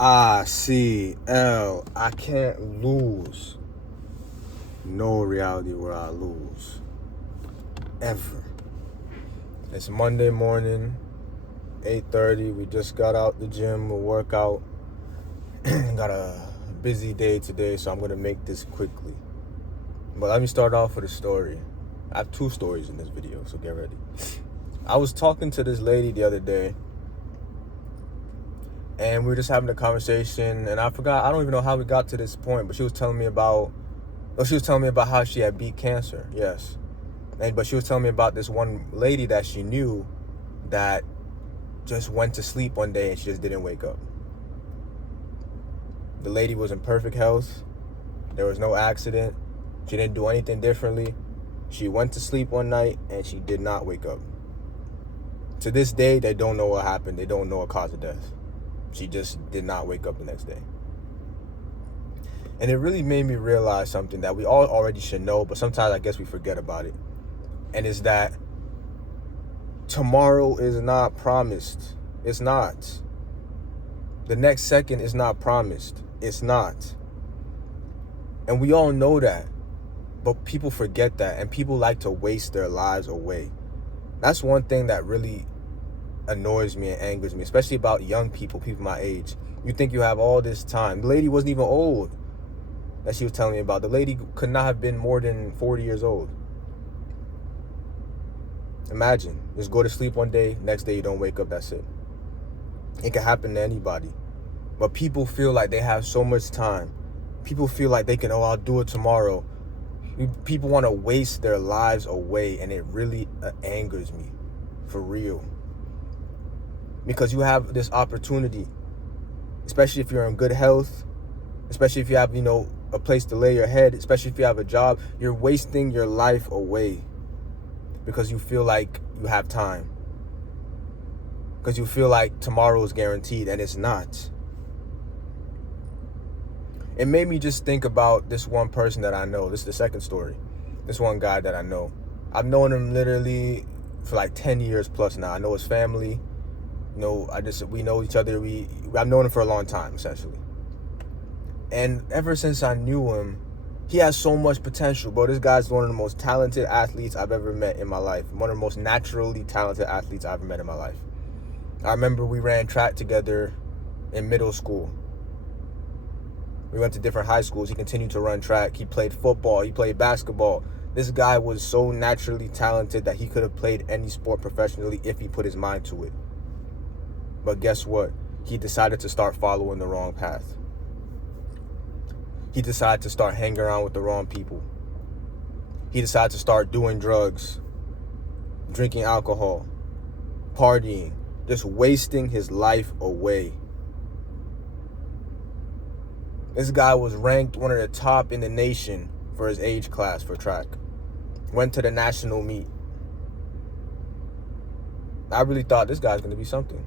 icLAAo. I can't lose. No reality where I lose. Ever. It's Monday morning, 8:30. We just got out the gym, a workout. Got a busy day today, so I'm going to make this quickly. But let me start off with a story. I have two stories in this video, so get ready. I was talking to this lady the other day, and we were just having a conversation, and I don't even know how we got to this point, but she was telling me about how she had beat cancer, yes. But she was telling me about this one lady that she knew that just went to sleep one day and she just didn't wake up. The lady was in perfect health. There was no accident. She didn't do anything differently. She went to sleep one night and she did not wake up. To this day, they don't know what happened. They don't know a cause of death. She just did not wake up the next day. And it really made me realize something that we all already should know, but sometimes I guess we forget about it. And it's that tomorrow is not promised. It's not. The next second is not promised. It's not. And we all know that. But people forget that, and people like to waste their lives away. That's one thing that really annoys me and angers me, especially about young people my age. You think you have all this time. The lady wasn't even old that she was telling me about. The lady could not have been more than 40 years old. Imagine, just go to sleep one day, next day you don't wake up, that's it. It can happen to anybody. But people feel like they have so much time. People feel like they can, I'll do it tomorrow. People want to waste their lives away, and it really angers me, for real. Because you have this opportunity, especially if you're in good health, especially if you have, a place to lay your head, especially if you have a job, you're wasting your life away because you feel like you have time. Because you feel like tomorrow is guaranteed, and it's not. It made me just think about this one person that I know. This is the second story. This one guy that I know. I've known him literally for like 10 years plus now. I know his family. We know each other. I've known him for a long time, essentially. And ever since I knew him, he has so much potential, bro. This guy's one of the most talented athletes I've ever met in my life. One of the most naturally talented athletes I've ever met in my life. I remember we ran track together in middle school. We went to different high schools. He continued to run track. He played football. He played basketball. This guy was so naturally talented that he could have played any sport professionally if he put his mind to it. But guess what? He decided to start following the wrong path. He decided to start hanging around with the wrong people. He decided to start doing drugs, drinking alcohol, partying, just wasting his life away. This guy was ranked one of the top in the nation for his age class for track. Went to the national meet. I really thought this guy's going to be something.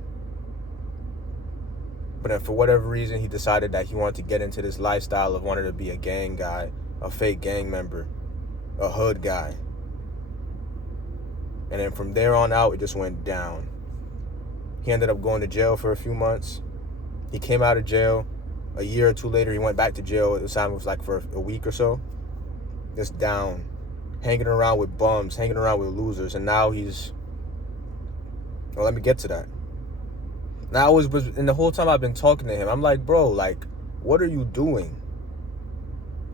But then for whatever reason, he decided that he wanted to get into this lifestyle of wanting to be a gang guy, a fake gang member, a hood guy. And then from there on out, it just went down. He ended up going to jail for a few months. He came out of jail. A year or two later, he went back to jail. This time it was like for a week or so. Just down. Hanging around with bums, hanging around with losers. And now let me get to that. Now and the whole time I've been talking to him, I'm like, bro, like, what are you doing?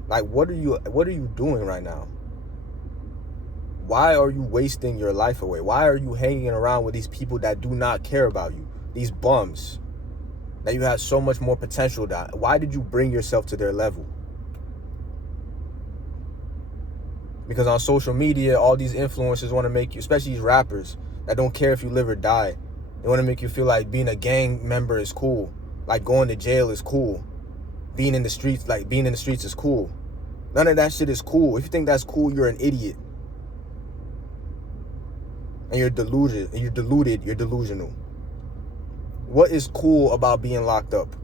Like, what are you doing right now? Why are you wasting your life away? Why are you hanging around with these people that do not care about you? These bums that you have so much more potential to. Why did you bring yourself to their level? Because on social media, all these influencers want to make you, especially these rappers that don't care if you live or die. They want to make you feel like being a gang member is cool. Like going to jail is cool. Being in the streets is cool. None of that shit is cool. If you think that's cool, you're an idiot. And you're deluded. You're delusional. What is cool about being locked up?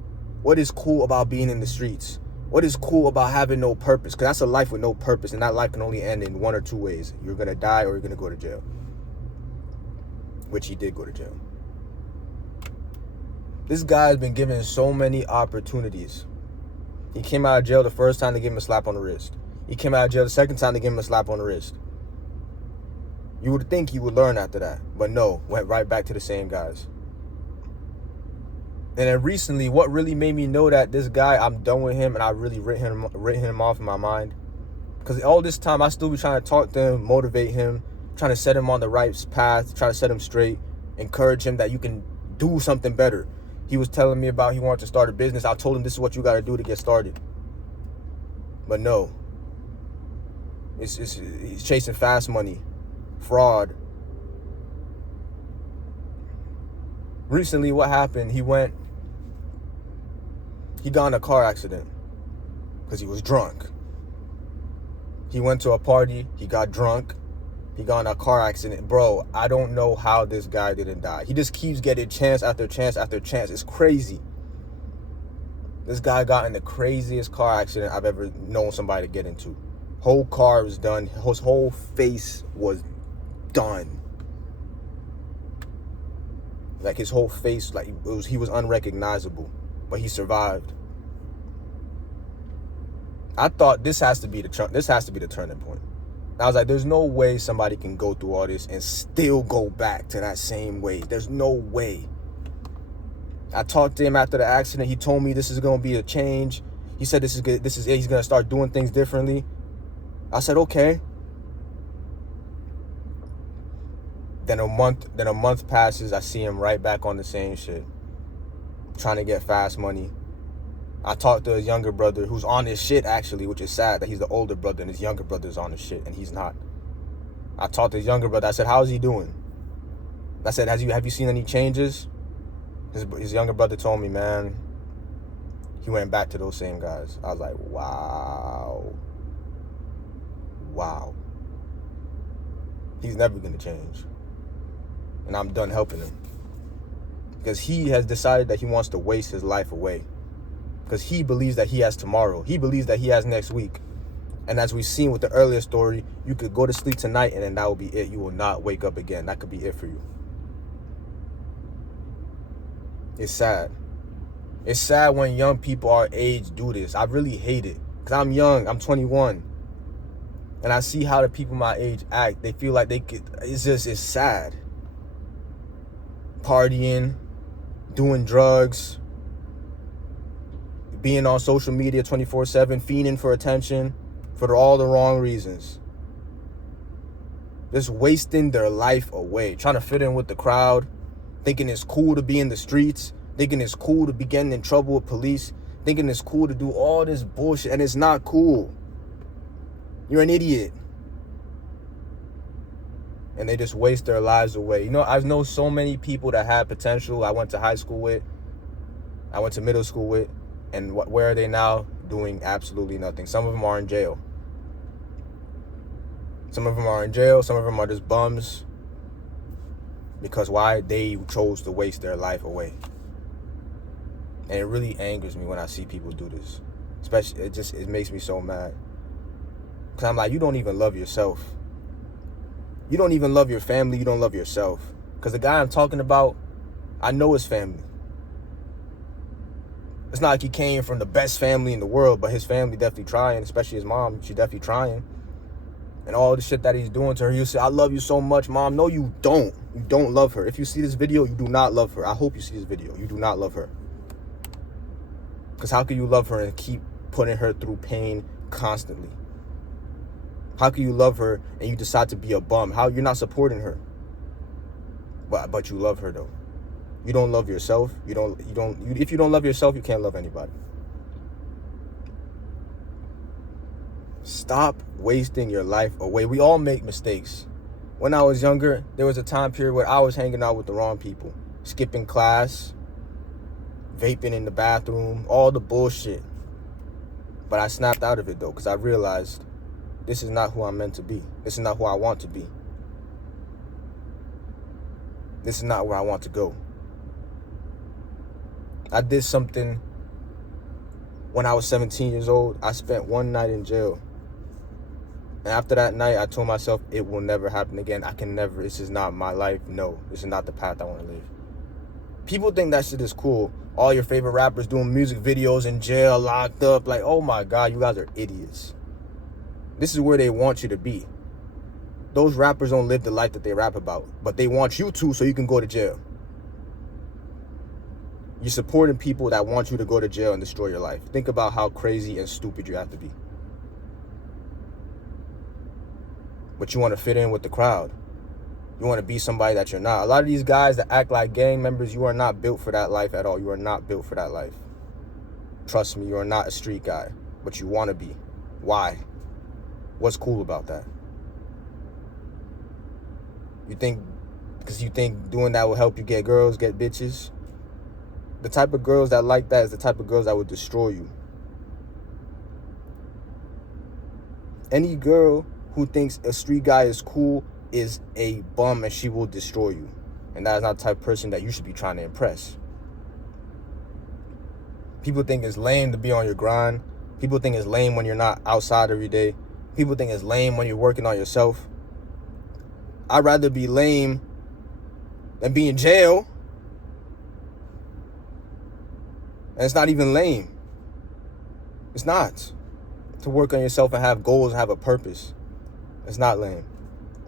What is cool about being in the streets? What is cool about having no purpose? Because that's a life with no purpose, and that life can only end in one or two ways. You're going to die or you're going to go to jail. Which he did go to jail. This guy has been given so many opportunities. He came out of jail the first time to give him a slap on the wrist. He came out of jail the second time to give him a slap on the wrist. You would think he would learn after that, but no, went right back to the same guys. And then recently, what really made me know that this guy, I'm done with him, and I really written him off in my mind. Because all this time, I still be trying to talk to him, motivate him, trying to set him on the right path, try to set him straight, encourage him that you can do something better. He was telling me about he wanted to start a business. I told him this is what you got to do to get started. But no. He's chasing fast money, fraud. Recently, what happened? He got in a car accident because he was drunk. He went to a party, he got drunk, he got in a car accident. Bro, I don't know how this guy didn't die. He just keeps getting chance after chance after chance. It's crazy. This guy got in the craziest car accident I've ever known somebody to get into. Whole car was done. His whole face was done. Like his whole face, like he was unrecognizable, but he survived. I thought this has to be the turning point. I was like, there's no way somebody can go through all this and still go back to that same way. There's no way. I talked to him after the accident. He told me this is going to be a change. He said this is good. This is it. He's going to start doing things differently. I said, okay. Then a month passes. I see him right back on the same shit, trying to get fast money. I talked to his younger brother who's on his shit, actually, which is sad that he's the older brother and his younger brother's on his shit and he's not. I talked to his younger brother. I said, how's he doing? I said, have you seen any changes? His younger brother told me, man, he went back to those same guys. I was like, wow. He's never going to change. And I'm done helping him. Because he has decided that he wants to waste his life away. Because he believes that he has tomorrow. He believes that he has next week. And as we've seen with the earlier story, you could go to sleep tonight and then that will be it. You will not wake up again. That could be it for you. It's sad. It's sad when young people our age do this. I really hate it. Because I'm young. I'm 21. And I see how the people my age act. They feel like they could. It's sad. Partying, doing drugs, being on social media 24/7, fiending for attention for all the wrong reasons. Just wasting their life away, trying to fit in with the crowd, thinking it's cool to be in the streets, thinking it's cool to be getting in trouble with police, thinking it's cool to do all this bullshit, and it's not cool. You're an idiot. And they just waste their lives away. You know, I know so many people that had potential. I went to high school with, I went to middle school with, and where are they now? Doing absolutely nothing. Some of them are in jail. Some of them are in jail. Some of them are just bums. Because why? They chose to waste their life away. And it really angers me when I see people do this. Especially, it makes me so mad. Because I'm like, you don't even love yourself. You don't even love your family. You don't love yourself. Because the guy I'm talking about, I know his family. It's not like he came from the best family in the world, but his family definitely trying, especially his mom. She's definitely trying. And all the shit that he's doing to her, he'll say, I love you so much, Mom. No, you don't. You don't love her. If you see this video, you do not love her. I hope you see this video. You do not love her. Because how can you love her and keep putting her through pain constantly? How can you love her and you decide to be a bum? How you're not supporting her? But you love her though. You don't love yourself. If you don't love yourself, you can't love anybody. Stop wasting your life away. We all make mistakes. When I was younger, there was a time period where I was hanging out with the wrong people, skipping class, vaping in the bathroom, all the bullshit. But I snapped out of it though, because I realized this is not who I'm meant to be. This is not who I want to be. This is not where I want to go. I did something when I was 17 years old. I spent one night in jail. And after that night, I told myself it will never happen again. I can never, this is not my life. No, this is not the path I want to live. People think that shit is cool. All your favorite rappers doing music videos in jail, locked up. Like, oh my God, you guys are idiots. This is where they want you to be. Those rappers don't live the life that they rap about, but they want you to so you can go to jail. You're supporting people that want you to go to jail and destroy your life. Think about how crazy and stupid you have to be. But you want to fit in with the crowd. You want to be somebody that you're not. A lot of these guys that act like gang members, you are not built for that life at all. You are not built for that life. Trust me, you are not a street guy, but you want to be. Why? What's cool about that? You think, because you think doing that will help you get girls, get bitches? The type of girls that like that is the type of girls that would destroy you. Any girl who thinks a street guy is cool is a bum, and she will destroy you. And that is not the type of person that you should be trying to impress. People think it's lame to be on your grind. People think it's lame when you're not outside every day. People think it's lame when you're working on yourself. I'd rather be lame than be in jail. And it's not even lame. It's not. To work on yourself and have goals and have a purpose. It's not lame.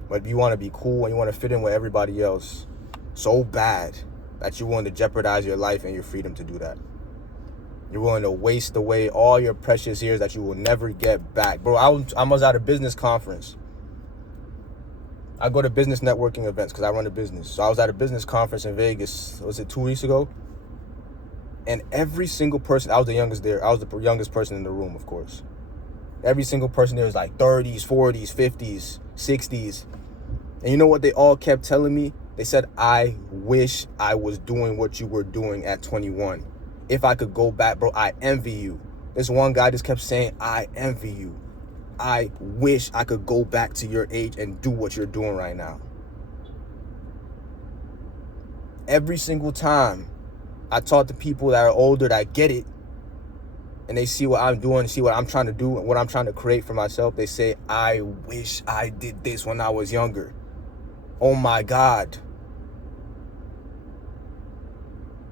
But you want to be cool and you want to fit in with everybody else so bad that you're willing to jeopardize your life and your freedom to do that. You're willing to waste away all your precious years that you will never get back. Bro, I was at a business conference. I go to business networking events because I run a business. So I was at a business conference in Vegas, was it 2 weeks ago? And every single person, I was the youngest there. I was the youngest person in the room, of course. Every single person there was like 30s, 40s, 50s, 60s. And you know what they all kept telling me? They said, I wish I was doing what you were doing at 21. If I could go back, bro, I envy you. This one guy just kept saying, I envy you. I wish I could go back to your age and do what you're doing right now. Every single time I talk to people that are older that get it, and they see what I'm doing, see what I'm trying to do, and what I'm trying to create for myself, they say, I wish I did this when I was younger. Oh my God.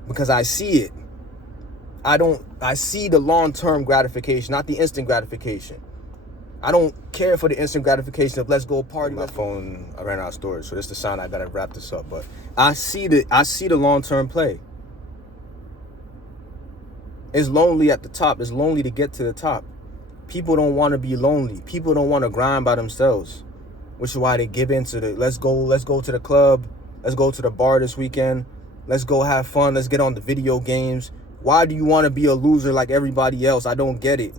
Because I see it. I see the long-term gratification, not the instant gratification. I don't care for the instant gratification of let's go party. My phone, I ran out of storage, so this is the sign I gotta wrap this up. But I see the long-term play. It's lonely at the top. It's lonely to get to the top. People don't want to be lonely. People don't want to grind by themselves, which is why they give in to the let's go to the club, let's go to the bar this weekend, let's go have fun, let's get on the video games. Why do you want to be a loser like everybody else? I don't get it.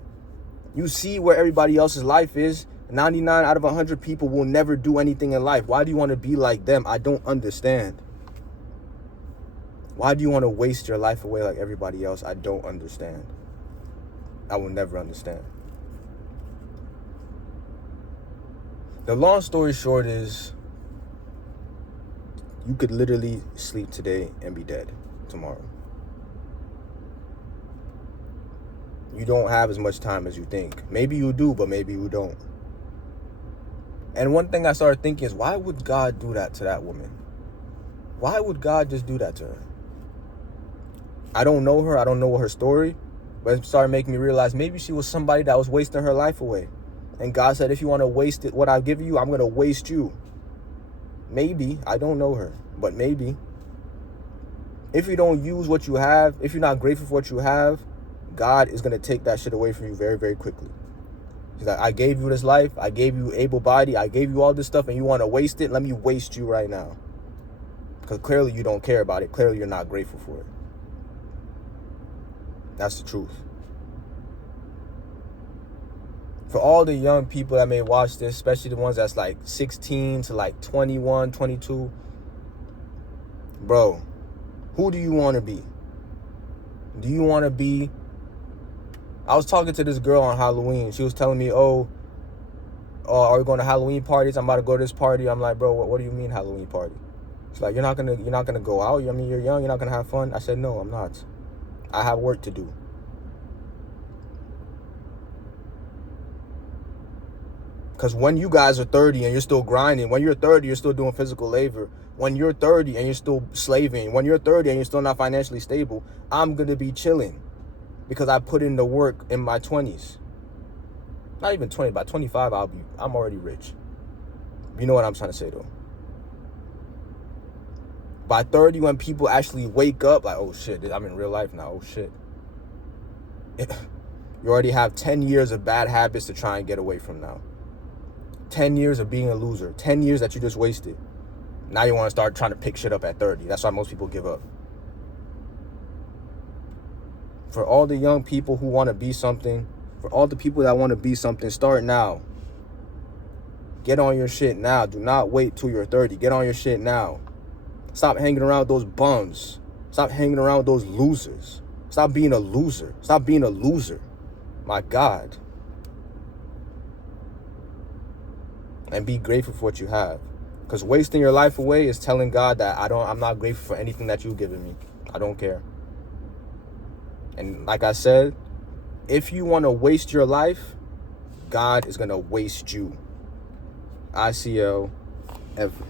You see where everybody else's life is. 99 out of 100 people will never do anything in life. Why do you want to be like them? I don't understand. Why do you want to waste your life away like everybody else? I don't understand. I will never understand. The long story short is, you could literally sleep today and be dead tomorrow. You don't have as much time as you think. Maybe you do, but maybe you don't. And one thing I started thinking is, why would God do that to that woman? Why would God just do that to her? I don't know her. I don't know her story. But it started making me realize maybe she was somebody that was wasting her life away. And God said, if you want to waste it, what I give you, I'm going to waste you. Maybe. I don't know her. But maybe. If you don't use what you have, if you're not grateful for what you have, God is going to take that shit away from you very, very quickly. He's like, I gave you this life. I gave you able body. I gave you all this stuff and you want to waste it? Let me waste you right now. Because clearly you don't care about it. Clearly you're not grateful for it. That's the truth. For all the young people that may watch this, especially the ones that's like 16 to like 21, 22. Bro, who do you want to be? Do you want to be... I was talking to this girl on Halloween. She was telling me, are we going to Halloween parties? I'm about to go to this party. I'm like, bro, what do you mean Halloween party? She's like, you're not gonna go out? I mean, you're young, you're not gonna have fun? I said, no, I'm not. I have work to do. Because when you guys are 30 and you're still grinding, when you're 30, you're still doing physical labor. When you're 30 and you're still slaving, when you're 30 and you're still not financially stable, I'm going to be chilling because I put in the work in my 20s. Not even 20, by 25, I'm already rich. You know what I'm trying to say, though. By 30, when people actually wake up, like, oh, shit, I'm in real life now. Oh, shit. You already have 10 years of bad habits to try and get away from now. 10 years of being a loser. 10 years that you just wasted. Now you want to start trying to pick shit up at 30. That's why most people give up. For all the young people who want to be something, for all the people that want to be something, start now. Get on your shit now. Do not wait till you're 30. Get on your shit now. Stop hanging around with those bums. Stop hanging around with those losers. Stop being a loser. Stop being a loser. My God. And be grateful for what you have. Because wasting your life away is telling God that I'm not grateful for anything that you've given me. I don't care. And like I said, if you want to waste your life, God is going to waste you. icLAAo ever.